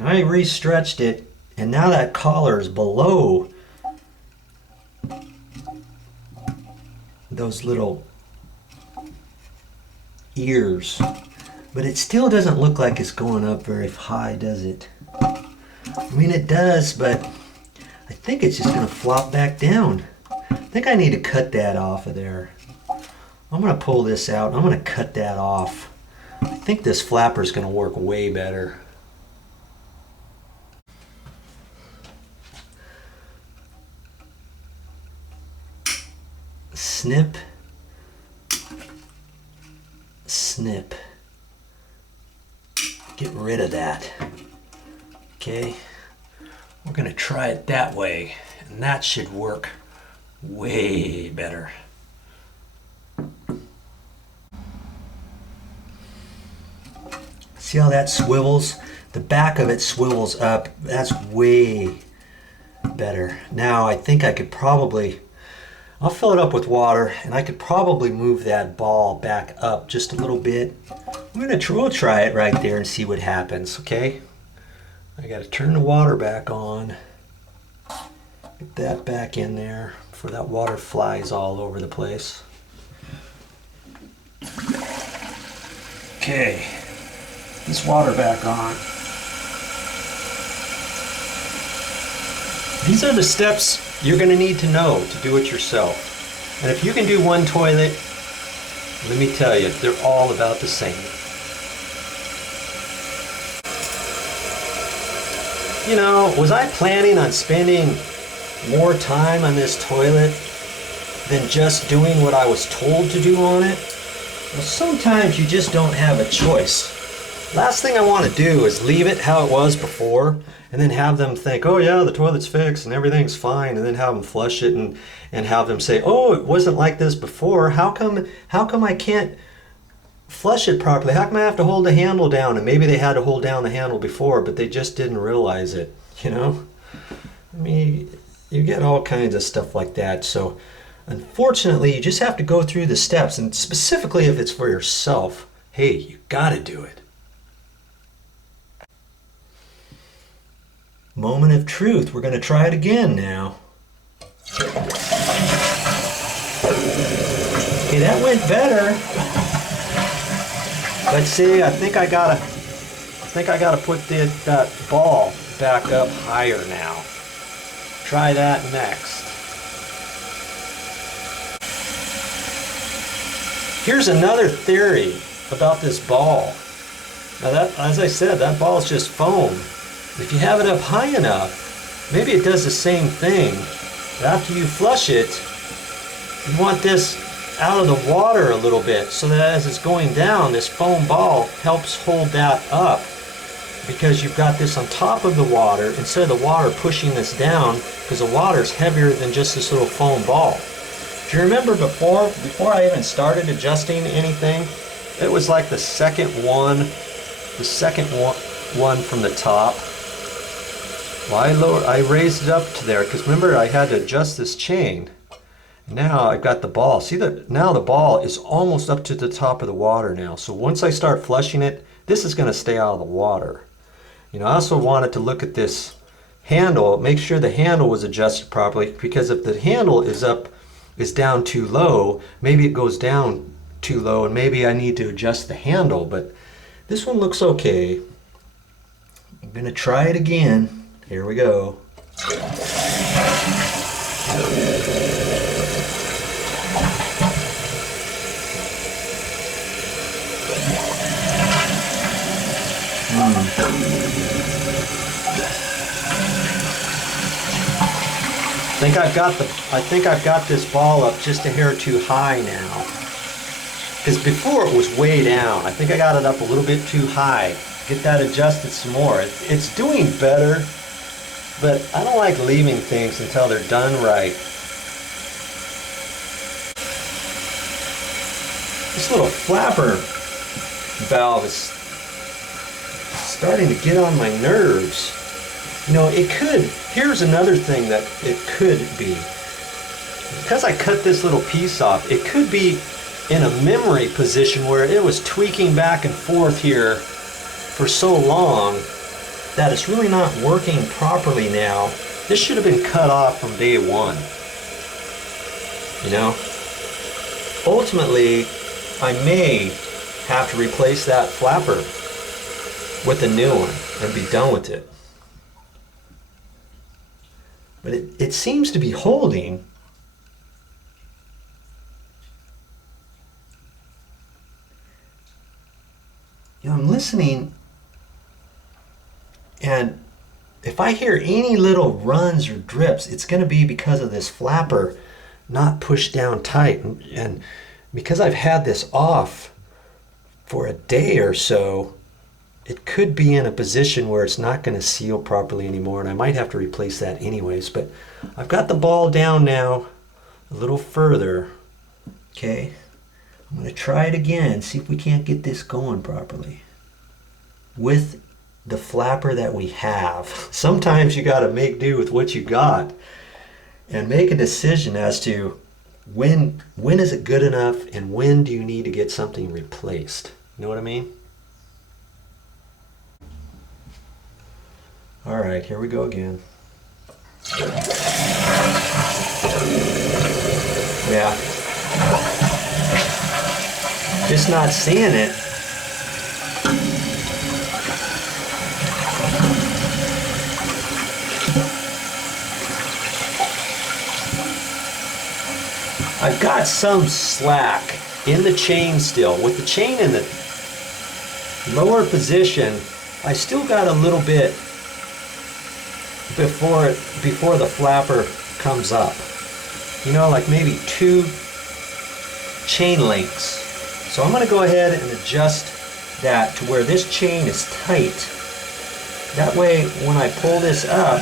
I re-stretched it, and now that collar is below those little ears. But it still doesn't look like it's going up very high, does it? I mean, it does, but I think it's just going to flop back down. I think I need to cut that off of there. I'm going to pull this out. I'm going to cut that off. I think this flapper is going to work way better. Snip, snip. Get rid of that. Okay, we're going to try it that way, and that should work way better. See how that swivels? The back of it swivels up. That's way better. Now I think I could probably, I'll fill it up with water, and I could probably move that ball back up just a little bit. We'll try it right there and see what happens, okay? I gotta turn the water back on. Get that back in there before that water flies all over the place. Okay, this water back on. These are the steps you're gonna need to know to do it yourself. And if you can do one toilet, let me tell you, they're all about the same. You know, was I planning on spending more time on this toilet than just doing what I was told to do on it? Well, sometimes you just don't have a choice. Last thing I want to do is leave it how it was before and then have them think, oh yeah, the toilet's fixed and everything's fine, and then have them flush it and have them say, oh, it wasn't like this before. How come I can't flush it properly? How come I have to hold the handle down? And maybe they had to hold down the handle before, but they just didn't realize it, you know? I mean, you get all kinds of stuff like that. So unfortunately, you just have to go through the steps, and specifically if it's for yourself, hey, you gotta do it. Moment of truth. We're gonna try it again now. Okay, that went better. Let's see, I think I gotta put that ball back up higher now. Try that next. Here's another theory about this ball. Now that, as I said, that ball is just foam. If you have it up high enough, maybe it does the same thing. But after you flush it, you want this out of the water a little bit so that as it's going down, this foam ball helps hold that up, because you've got this on top of the water instead of the water pushing this down, because the water is heavier than just this little foam ball. Do you remember before I even started adjusting anything, it was like the second one from the top. Well, I raised it up to there because remember I had to adjust this chain. Now I've got the ball. See that now the ball is almost up to the top of the water now. So once I start flushing it, this is going to stay out of the water. You know, I also wanted to look at this handle, make sure the handle was adjusted properly, because if the handle is down too low, maybe it goes down too low and maybe I need to adjust the handle, but this one looks okay. I'm going to try it again. Here we go. I think I've got this ball up just a hair too high now. Because before it was way down. I think I got it up a little bit too high. Get that adjusted some more. It's doing better, but I don't like leaving things until they're done right. This little flapper valve is starting to get on my nerves. You know, here's another thing that it could be. Because I cut this little piece off, it could be in a memory position where it was tweaking back and forth here for so long that it's really not working properly now. This should have been cut off from day one. You know? Ultimately, I may have to replace that flapper with a new one and be done with it. But it seems to be holding. You know, I'm listening, and if I hear any little runs or drips, it's going to be because of this flapper not pushed down tight. And because I've had this off for a day or so, it could be in a position where it's not going to seal properly anymore, and I might have to replace that anyways. But I've got the ball down now a little further. Okay, I'm going to try it again, see if we can't get this going properly with the flapper that we have. Sometimes you got to make do with what you got and make a decision as to when is it good enough and when do you need to get something replaced. You know what I mean? All right, here we go again. Yeah. Just not seeing it. I've got some slack in the chain still. With the chain in the lower position, I still got a little bit before the flapper comes up. You know, like maybe 2 chain links. So I'm going to go ahead and adjust that to where this chain is tight. That way, when I pull this up,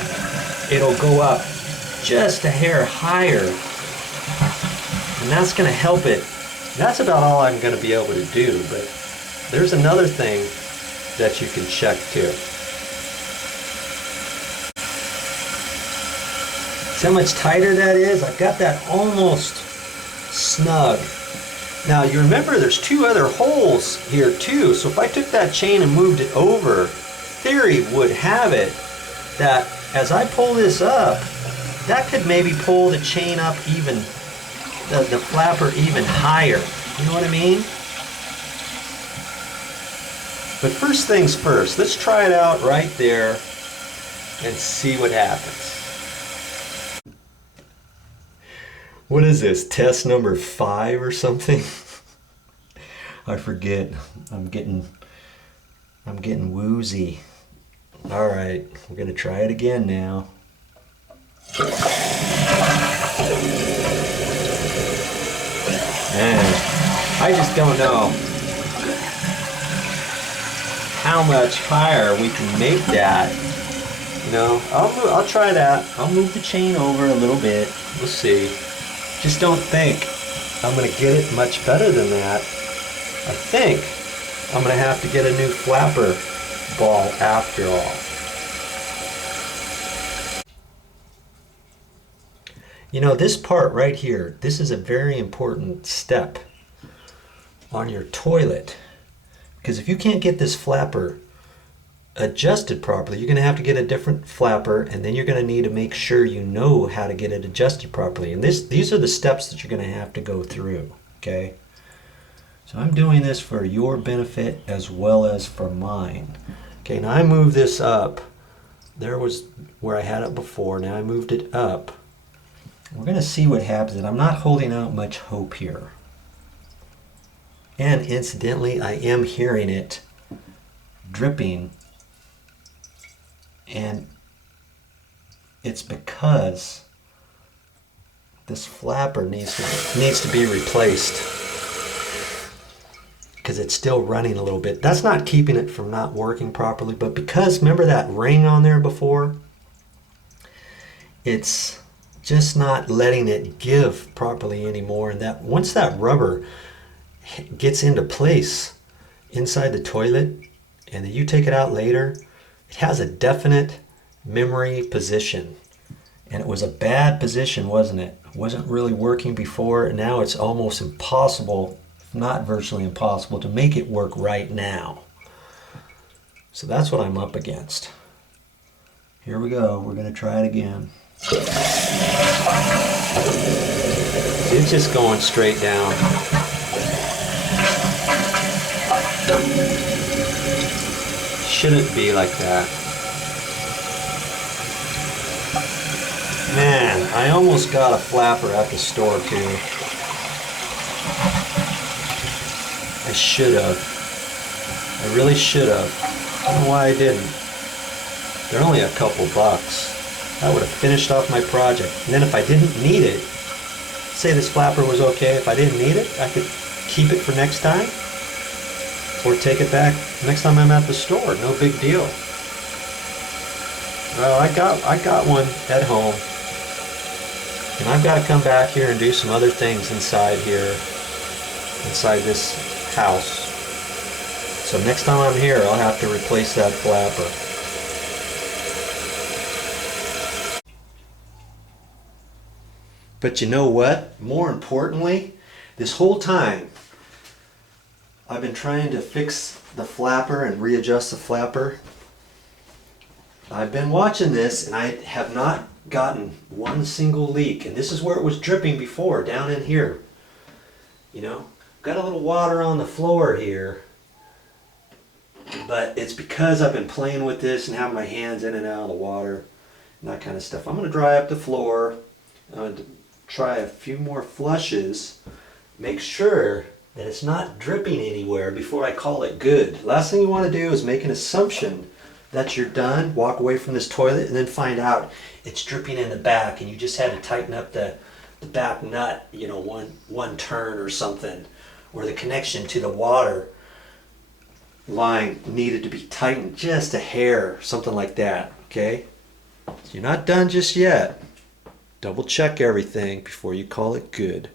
it'll go up just a hair higher. And that's going to help it. That's about all I'm going to be able to do. But there's another thing that you can check too. See how much tighter that is? I've got that almost snug. Now you remember there's 2 other holes here too, so if I took that chain and moved it over, theory would have it that as I pull this up, that could maybe pull the chain up even, the flapper even higher. You know what I mean? But first things first, let's try it out right there and see what happens. What is this, test number 5 or something? I forget. I'm getting woozy. All right, we're gonna try it again now. Man, I just don't know how much higher we can make that. You know, I'll try that. I'll move the chain over a little bit. We'll see. Just don't think I'm going to get it much better than that. I think I'm going to have to get a new flapper ball after all. You know, this part right here, this is a very important step on your toilet. Because if you can't get this flapper adjusted properly, you're going to have to get a different flapper, and then you're going to need to make sure you know how to get it adjusted properly. And these are the steps that you're going to have to go through, okay? So I'm doing this for your benefit as well as for mine. Okay, now I move this up. There was where I had it before. Now I moved it up. We're going to see what happens, and I'm not holding out much hope here. And incidentally, I am hearing it dripping. And it's because this flapper needs to be replaced, because it's still running a little bit. That's not keeping it from not working properly, but because, remember that ring on there before? It's just not letting it give properly anymore. And that once that rubber gets into place inside the toilet, and then you take it out later, it has a definite memory position. And it was a bad position, wasn't it? It wasn't really working before, and now it's almost impossible, if not virtually impossible, to make it work right now. So that's what I'm up against. here we go. We're gonna try it again. It's just going straight down. Shouldn't be like that. Man, I almost got a flapper at the store too. I should have. I really should have. I don't know why I didn't. They're only a couple bucks. That would have finished off my project. And then if I didn't need it, say this flapper was okay, if I didn't need it, I could keep it for next time or take it back next time I'm at the store. No big deal. Well, I got one at home. And I've got to come back here and do some other things inside here, inside this house. So next time I'm here, I'll have to replace that flapper. But you know what? More importantly, this whole time, I've been trying to fix the flapper and readjust the flapper. I've been watching this and I have not gotten one single leak. And this is where it was dripping before, down in here. You know, got a little water on the floor here. But it's because I've been playing with this and having my hands in and out of the water and that kind of stuff. I'm going to dry up the floor. I'm going to try a few more flushes. Make sure that it's not dripping anywhere before I call it good. Last thing you want to do is make an assumption that you're done, walk away from this toilet, and then find out it's dripping in the back and you just had to tighten up the back nut, you know, one turn or something, or the connection to the water line needed to be tightened just a hair, something like that, okay? You're not done just yet. Double check everything before you call it good.